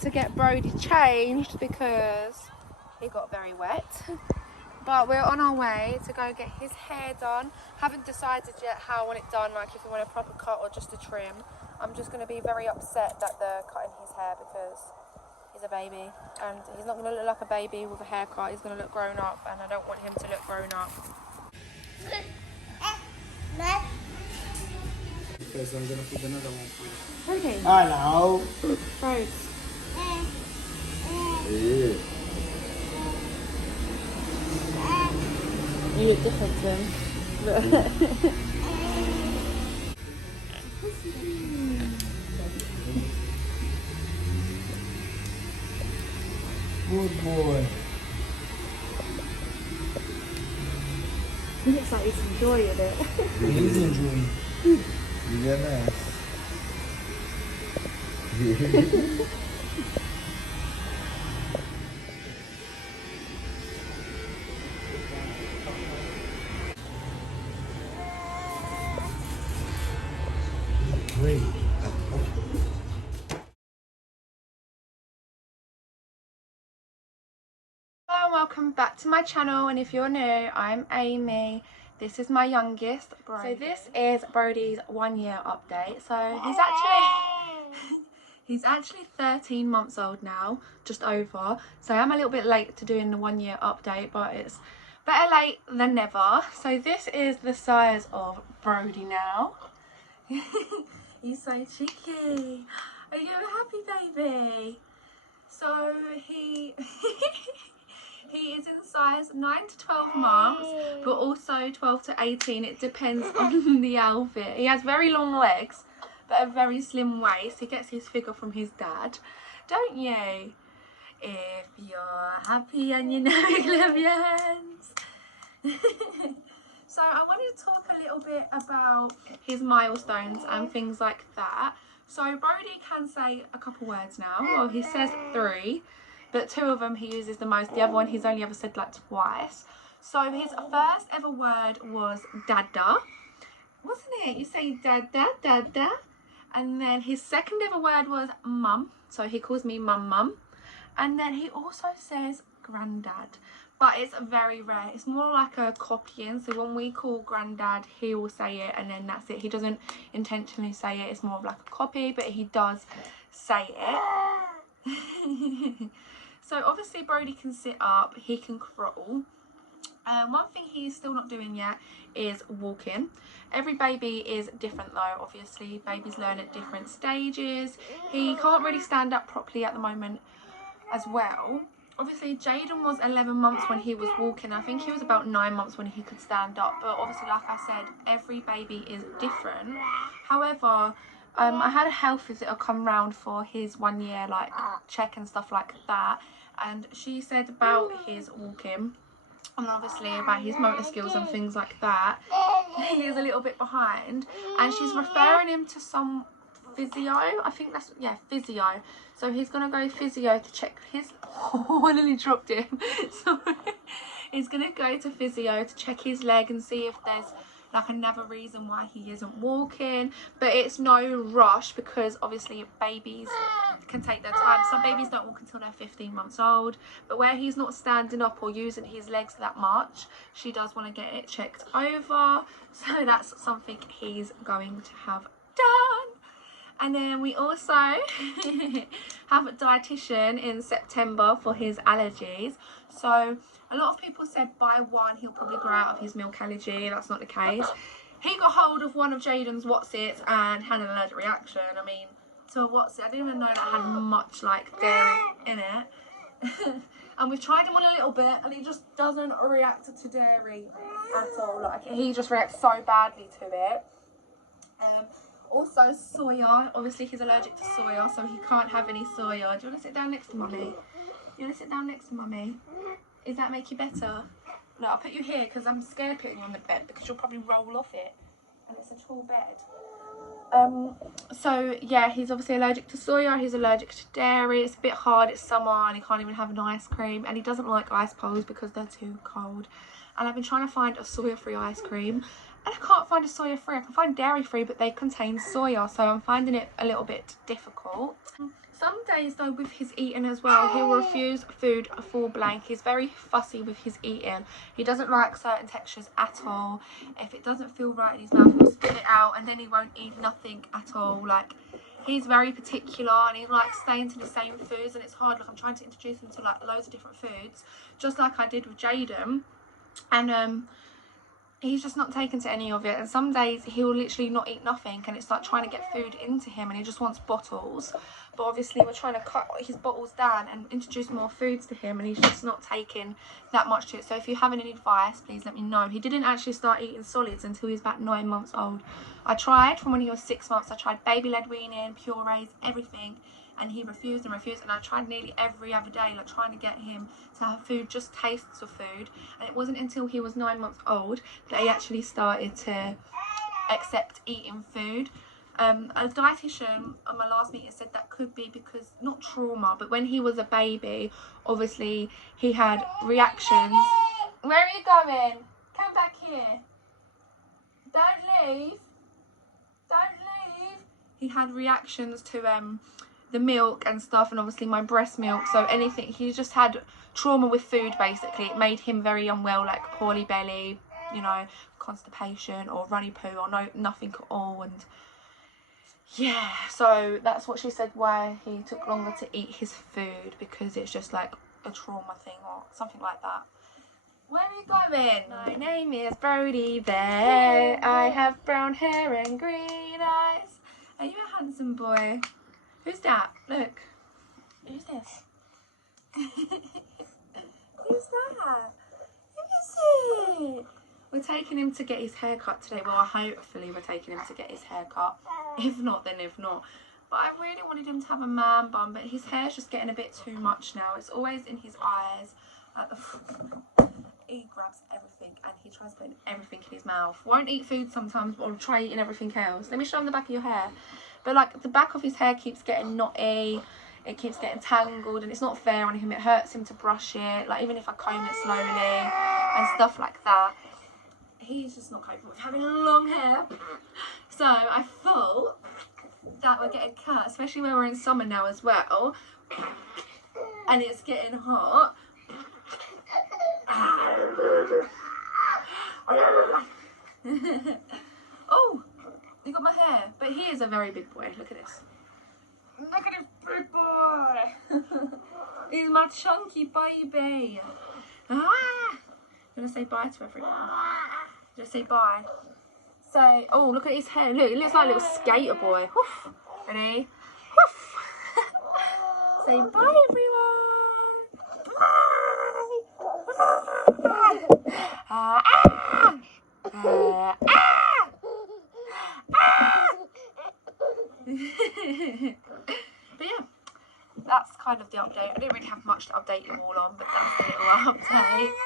to get Brody changed because he got very wet. But we're on our way to go get his hair done. Haven't decided yet how I want it done, like if we want a proper cut or just a trim. I'm just going to be very upset that they're cutting his hair because he's a baby. And he's not going to look like a baby with a haircut. He's going to look grown up, and I don't want him to look grown up. Because I'm going to put another one for you. Okay. Hello. Right. Yeah. You look different to him. Good boy. He looks like he's enjoying it. He's enjoying. You're nice. Great. Hello and welcome back to my channel, and if you're new, I'm Amy. This is my youngest, Brody. So this is Brody's 1 year update. So he's actually 13 months old now, just over. So I'm a little bit late to doing the 1 year update, but it's better late than never. So this is the size of Brody now. He's so cheeky. Are you happy, baby? So he is in size 9 to 12 months, but also 12 to 18. It depends on the outfit. He has very long legs, but a very slim waist. He gets his figure from his dad, don't you? If you're happy and you know you love your hands. So I wanted to talk a little bit about his milestones and things like that. So Brody can say a couple words now. Well, he says 3, but 2 of them he uses the most. The other one he's only ever said like twice. So his first ever word was dada, wasn't it? You say dada, dada. And then his second ever word was mum. So he calls me mum. And then he also says granddad. But it's very rare. It's more like a copying. So when we call granddad, he will say it and then that's it. He doesn't intentionally say it. It's more of like a copy, but he does say it. So obviously Brody can sit up. He can crawl. One thing he's still not doing yet is walking. Every baby is different though, obviously. Babies learn at different stages. He can't really stand up properly at the moment as well. Obviously Jaden was 11 months when he was walking. I think he was about 9 months when he could stand up, but obviously like I said, every baby is different. However, I had a health visitor come round for his 1 year like check and stuff like that, and she said about his walking and obviously about his motor skills and things like that, he is a little bit behind, and she's referring him to some physio. I think that's, yeah, physio. So he's gonna go physio to check his oh, I nearly dropped him. Sorry. He's gonna go to physio to check his leg and see if there's like another reason why he isn't walking, but it's no rush because obviously babies can take their time. Some babies don't walk until they're 15 months old, but where he's not standing up or using his legs that much, she does want to get it checked over. So that's something he's going to have done. And then we also have a dietitian in September for his allergies. So a lot of people said by 1 he'll probably grow out of his milk allergy. That's not the case. He got hold of one of Jaden's What's-Its and had an allergic reaction. I mean, to a What's-It, I didn't even know that had much like dairy in it. And we've tried him on a little bit and he just doesn't react to dairy at all. Like, he just reacts so badly to it. Also soya, obviously he's allergic to soya, so he can't have any soya. Do you want to sit down next to mummy? You want to sit down next to mummy? Does that make you better? No, I'll put you here because I'm scared putting you on the bed because you'll probably roll off it, and it's a tall bed. So yeah, he's obviously allergic to soya, he's allergic to dairy. It's a bit hard, it's summer and he can't even have an ice cream, and he doesn't like ice poles because they're too cold. And I've been trying to find a soya free ice cream And I can't find a soya free. I can find dairy free, but they contain soya, so I'm finding it a little bit difficult. Some days though, with his eating as well, he'll refuse food full blank. He's very fussy with his eating. He doesn't like certain textures at all. If it doesn't feel right in his mouth, he'll spit it out, and then he won't eat nothing at all. Like, he's very particular, and he likes staying to the same foods, and it's hard. Like, I'm trying to introduce him to like loads of different foods, just like I did with Jaden, and he's just not taken to any of it. And some days he'll literally not eat nothing, and it's like trying to get food into him, and he just wants bottles. But obviously we're trying to cut his bottles down and introduce more foods to him, and he's just not taking that much to it. So if you have any advice, please let me know. He didn't actually start eating solids until he was about 9 months old. I tried from when he was 6 months. I tried baby led weaning, purees, everything, and he refused and refused. And I tried nearly every other day, like trying to get him to have food, just tastes of food. And it wasn't until he was 9 months old that he actually started to accept eating food. A dietitian on my last meeting said that could be because, not trauma, but when he was a baby, obviously he had reactions. Where are you going? Come back here. Don't leave. Don't leave. He had reactions to the milk and stuff, and obviously my breast milk, so anything. He just had trauma with food, basically. It made him very unwell, like poorly belly, you know, constipation or runny poo or nothing at all. And yeah, so that's what she said, why he took longer to eat his food, because it's just like a trauma thing or something like that. Where are you going? My name is Brody there. I have brown hair and green eyes. Are you a handsome boy? Who's that? Look. Who's this? Who's that? Who is it? We're taking him to get his hair cut today. Well, hopefully we're taking him to get his hair cut. If not, then if not. But I really wanted him to have a man bun, but his hair's just getting a bit too much now. It's always in his eyes. He grabs everything and he tries putting everything in his mouth. Won't eat food sometimes, or try eating everything else. Let me show him the back of your hair. But like, the back of his hair keeps getting knotty. It keeps getting tangled, and it's not fair on him. It hurts him to brush it. Like, even if I comb it slowly and stuff like that. He's just not capable of having long hair. So I thought that we're getting cut, especially when we're in summer now as well, and it's getting hot. Oh, you got my hair. But he is a very big boy. Look at this. Look at this big boy. He's my chunky baby. Ah. I'm gonna say bye to everyone. Just say bye. So, oh, look at his hair. Look, he looks like a little skater boy. Woof. Ready? Woof. Say bye, everyone. But yeah, that's kind of the update. I didn't really have much to update you all on, but that's a little update.